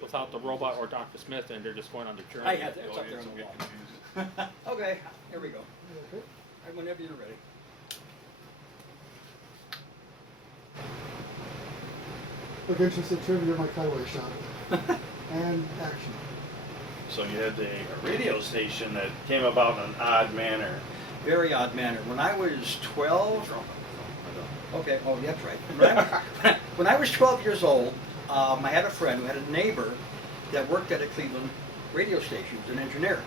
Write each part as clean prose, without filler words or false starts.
without the robot or Dr. Smith, and they're just going on the journey. I have that. It's up there on the wall. Okay, here we go. Okay. Right, whenever you're ready. Look interested trivia, Mike Highway shot. And action. So you had a radio station that came about in an odd manner. Very odd manner. When I was 12, okay, oh, that's right. When I was 12 years old, I had a friend who had a neighbor that worked at a Cleveland radio station. He was an engineer.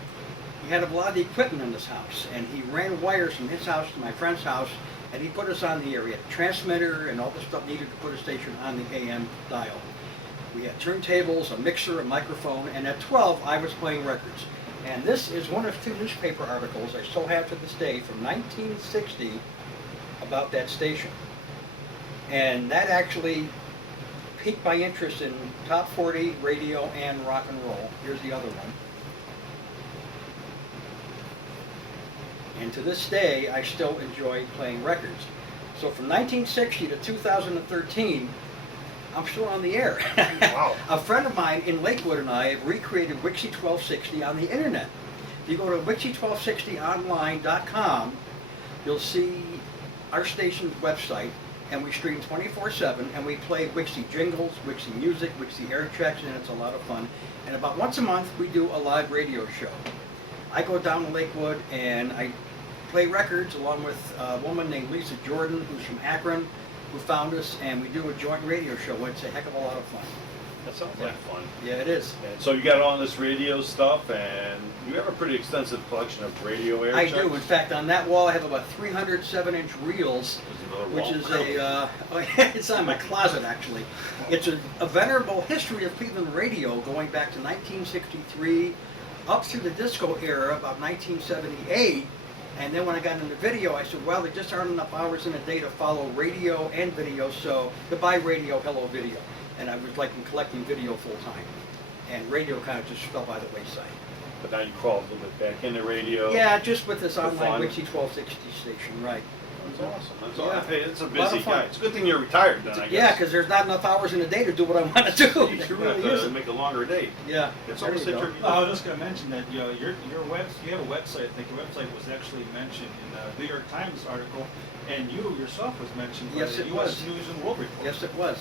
He had a lot of the equipment in his house, and he ran wires from his house to my friend's house, and he put us on the air. He had a transmitter and all the stuff needed to put a station on the AM dial. We had turntables, a mixer, a microphone, and at 12 I was playing records. And this is one of two newspaper articles I still have to this day from 1960 about that station. And that actually piqued my interest in top 40 radio and rock and roll. Here's the other one. And to this day, I still enjoy playing records. So from 1960 to 2013, I'm still on the air. Wow. A friend of mine in Lakewood and I have recreated Wixie 1260 on the internet. If you go to Wixie1260online.com, you'll see our station's website, and we stream 24/7, and we play Wixie jingles, Wixie music, Wixie air checks, and it's a lot of fun. And about once a month, we do a live radio show. I go down to Lakewood and I play records along with a woman named Lisa Jordan, who's from Akron, who found us, and we do a joint radio show. It's a heck of a lot of fun. That sounds like fun. Yeah, it is. And so you got all this radio stuff, and you have a pretty extensive collection of radio air I checks. do. In fact, on that wall, I have about 307-inch reels, which is it's on my closet, actually. It's a venerable history of Cleveland radio going back to 1963, up through the disco era, about 1978. And then when I got into video, I said, well, there just aren't enough hours in a day to follow radio and video, so goodbye radio, hello video. And I was like collecting video full time. And radio kind of just fell by the wayside. But now you crawled a little bit back into radio. Yeah, just with this For online fun. Wixie 1260 station, right. That's awesome. That's Yeah. awesome. Hey, it's a Lot busy of fun. guy. It's a good thing you're retired then, I guess. Yeah, because there's not enough hours in a day to do what I want to do. You It should really have to isn't. make a longer day. Yeah, It's there almost you go. interview. I was just going to mention that you have a website. I think your website was actually mentioned in the New York Times article, and you yourself was mentioned by Yes, the it U.S. was. News and World Report. Yes, it was.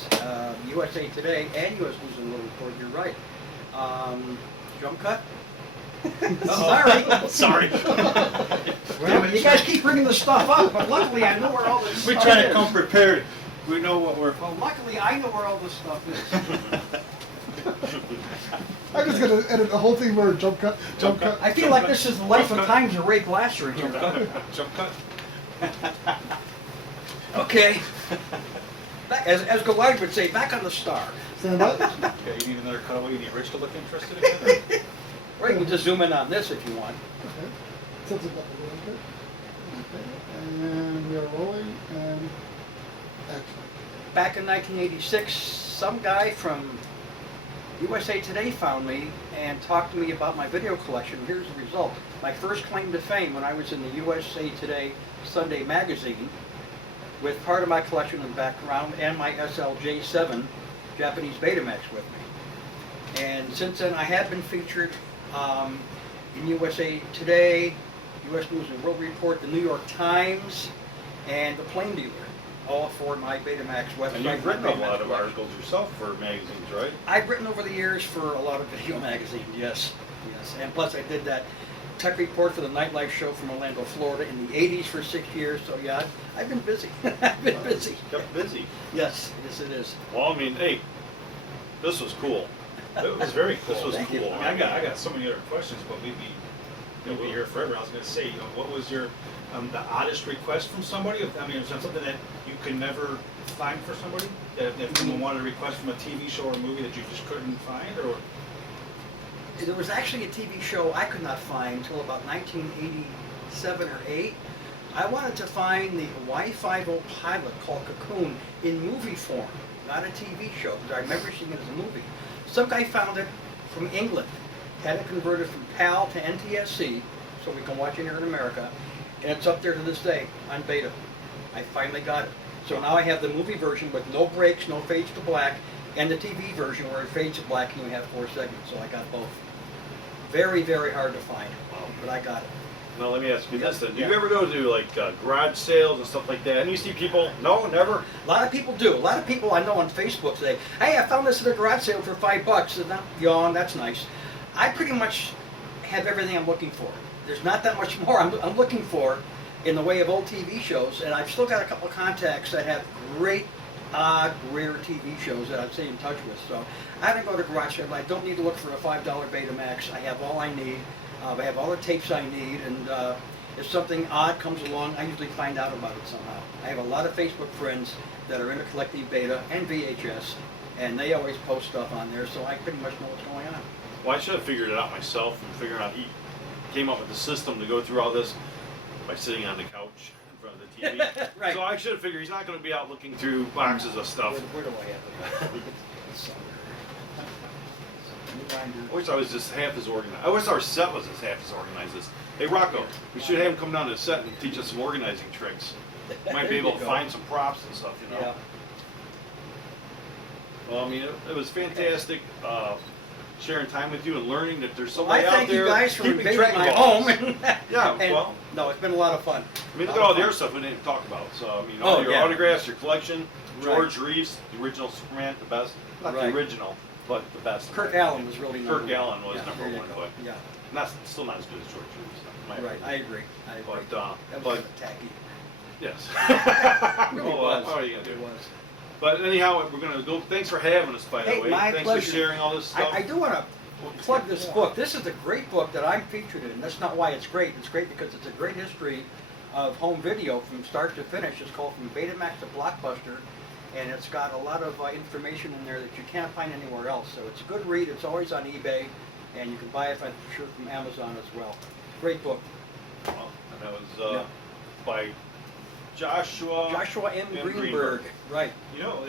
USA Today and U.S. News and World Report, you're right. Jump cut? Sorry. Sorry. Well, you guys keep bringing the stuff up, but luckily I know where all this We stuff try to is. come prepared. We know what we're. Well, luckily I know where all this stuff is. I'm just gonna edit the whole thing where jump cut, jump cut. I feel like this is the life and times of Ray Glasser here. Jump cut. Okay. As Goliath would say, back on the star. Stand up. Okay, you need another cutaway. You need Rich to look interested again. Or you can just zoom in on this if you want. Okay. Tilt it up a little bit. Okay. And we are rolling and action. Back in 1986, some guy from USA Today found me and talked to me about my video collection. Here's the result. My first claim to fame when I was in the USA Today Sunday magazine, with part of my collection in the background and my SLJ7 Japanese Betamax with me. And since then I have been featured in USA Today, U.S. News and World Report, the New York Times, and the Plain Dealer, all for my Betamax website. And you've written a my lot of Betamax articles yourself for magazines, right? I've written over the years for a lot of video magazines, yes. Yes, and plus I did that tech report for the nightlife show from Orlando, Florida in the 80s for 6 years, so yeah, I've been busy. I've been busy. Kept busy. Yes, yes it is. Well, I mean, hey, this was cool. It was very cool. This was Thank you. cool. I mean, I got so many other questions, but we'll be here forever. I was going to say, what was your the oddest request from somebody? I mean, is there something that you could never find for somebody? That if someone wanted a request from a TV show or a movie that you just couldn't find, or? There was actually a TV show I could not find until about 1987 or 8. I wanted to find the Hawaii Five-0 pilot called Cocoon in movie form, not a TV show, because I remember seeing it as a movie. Some guy found it from England, had it converted from PAL to NTSC, so we can watch it here in America, and it's up there to this day on beta. I finally got it. So now I have the movie version with no breaks, no fades to black, and the TV version where it fades to black and you have 4 segments. So I got both. Very, very hard to find, but I got it. Now let me ask you this then. Do Yeah. you ever go to like garage sales and stuff like that? And you see people, no, never? A lot of people do. A lot of people I know on Facebook say, hey, I found this at a garage sale for $5. And I'm yawn, that's nice. I pretty much have everything I'm looking for. There's not that much more I'm looking for in the way of old TV shows, and I've still got a couple of contacts that have great, odd, rare TV shows that I stay in touch with. So I don't go to garage sale. I don't need to look for a $5 Betamax. I have all I need. I have all the tapes I need, and if something odd comes along, I usually find out about it somehow. I have a lot of Facebook friends that are into collecting Beta and VHS, and they always post stuff on there, so I pretty much know what's going on. Well, I should have figured it out myself and figured out he came up with the system to go through all this by sitting on the couch in front of the TV. Right. So I should have figured he's not going to be out looking through boxes of stuff. Where do I have it? I wish I was just half as organized. I wish our set was as half as organized as. Hey Rocco, we should have him come down to the set and teach us some organizing tricks. Might be able to find some props and stuff, you know. Yeah. Well, I mean, it was fantastic sharing time with you and learning that there's Well, I somebody out thank there you guys for keeping invading track of my all home. this. Yeah, And, well, no, it's been a lot of fun. I mean, look at all the other stuff we didn't talk about. So, I mean, all Oh, your yeah. autographs, your collection, Right. George Reeves, the original Superman, the best. Not Right. the original, but the best. Kirk Allen was really number Kirk one. Allen was Yeah, number there you one, go. but Yeah, still not as good as George Reeves. in my right. opinion. I agree. I agree. But, That was but kind of tacky. yes. Really Oh, was. what are you gonna It do? was. But anyhow, we're gonna go. Thanks for having us, by the Hey, way. my Thanks pleasure. for sharing all this stuff. I do want to plug this book. This is a great book that I'm featured in. That's not why it's great. It's great because it's a great history of home video from start to finish. It's called From Betamax to Blockbuster, and it's got a lot of information in there that you can't find anywhere else. So it's a good read. It's always on eBay, and you can buy it, I'm sure, from Amazon as well. Great book. Well, and that was Yeah. by Joshua. Joshua M. M. Greenberg. Greenberg. Right. You know,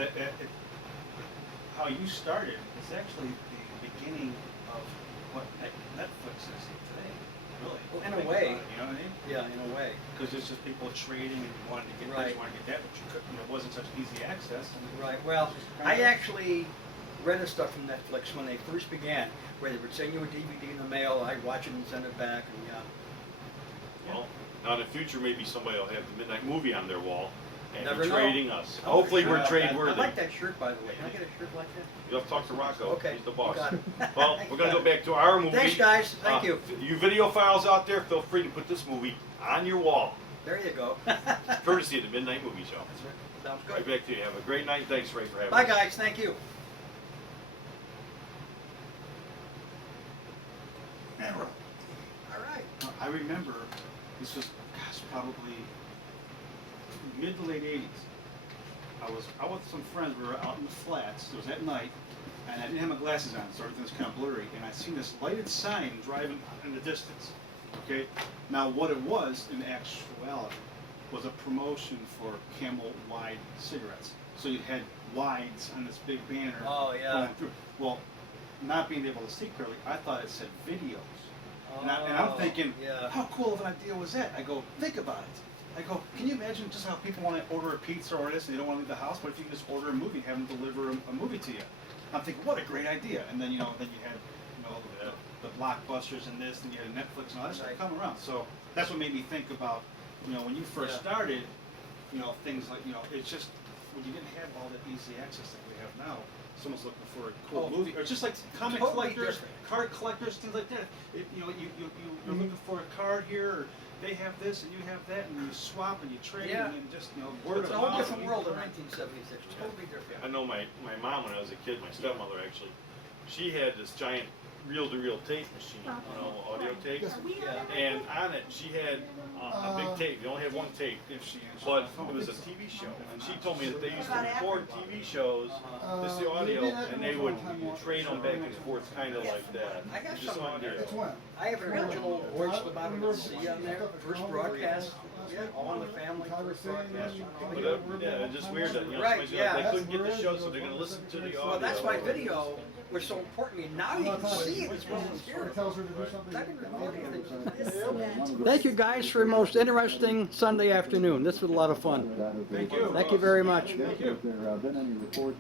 how you started is actually the beginning of what Netflix is today. Really. Well, in a Think way. about it, you know what I mean? Yeah, in a way. Because it's just people trading and wanting to get Right. this, wanting to get that, but you couldn't, it wasn't such easy access. And Right. Well, I actually rented stuff from Netflix when they first began, where they would send you a DVD in the mail. I'd watch it and send it back, and yeah. Well, now in the future, maybe somebody will have the Midnight Movie on their wall and Never be know. trading us. Oh, Hopefully, sure. we're trade I worthy. like that shirt, by the way. Can I get a shirt like that? You'll have to talk to Rocco. Okay, He's the boss. you got it. Well, we're going to go back to our movie. Thanks, guys. Thank you. You video files out there, feel free to put this movie on your wall. There you go. Courtesy of the Midnight Movie Show. Sounds Right good. back to you. Have a great night. Thanks, Ray, for having Bye, us. guys. Thank you. All right. I remember this was, gosh, probably mid to late 80s. I was out with some friends. We were out in the flats. It was at night, and I didn't have my glasses on, so everything was kind of blurry. And I seen this lighted sign driving in the distance. Okay, now what it was in actuality was a promotion for Camel Wide cigarettes. So you had wides on this big banner. Oh, yeah. Going through. Well, not being able to see clearly, I thought it said videos. And I'm thinking, yeah. how cool of an idea was that? I go, think about it. I go, can you imagine just how people want to order a pizza or this and they don't want to leave the house? What if you can just order a movie and have them deliver a movie to you? I'm thinking, what a great idea. And then, then you had, the blockbusters and this, and you had Netflix and all that stuff Right. come around. So that's what made me think about, when you first Yeah. started, things like, it's just, when you didn't have all that easy access that we have now, someone's looking for a cool Oh, movie, or just like comic totally collectors, different. card collectors, things like that. You're looking for a card here, or they have this and you have that, and you swap and you trade, Yeah. and then just word It's of a whole mouth. different world in 1976. Totally different. I know my mom, when I was a kid, my stepmother actually, she had this giant reel-to-reel tape machine, audio tape. Yeah. And on it, she had a big tape. You only had one tape. If she answers But the phone. it was a TV show, and she told me that they used to record TV shows, just the audio, and they would trade them back and forth, kind of like that. I got Just some on there. It's when? I have an original Voice of the Bottom of the Sea on there. First broadcast. Yeah, All in the Family. First broadcast. But yeah, it's just weird that Right, somebody's yeah. they couldn't get the show, so they're gonna listen to the audio. Well, that's why video was so important to me. Now you can see it. It's one of the Or tells her to do something. I've been recording things. Yep. Thank you guys for a most interesting Sunday afternoon. This was a lot of fun. Thank you. Thank you very much. Thank you. Has there been any reports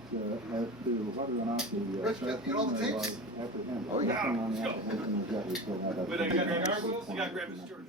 as to whether or not the Rich, get all the tapes? apprehended? Oh, yeah. Nothing on the Let's go. apprehension is that we still have that. But I got gargoyles, you gotta grab his George.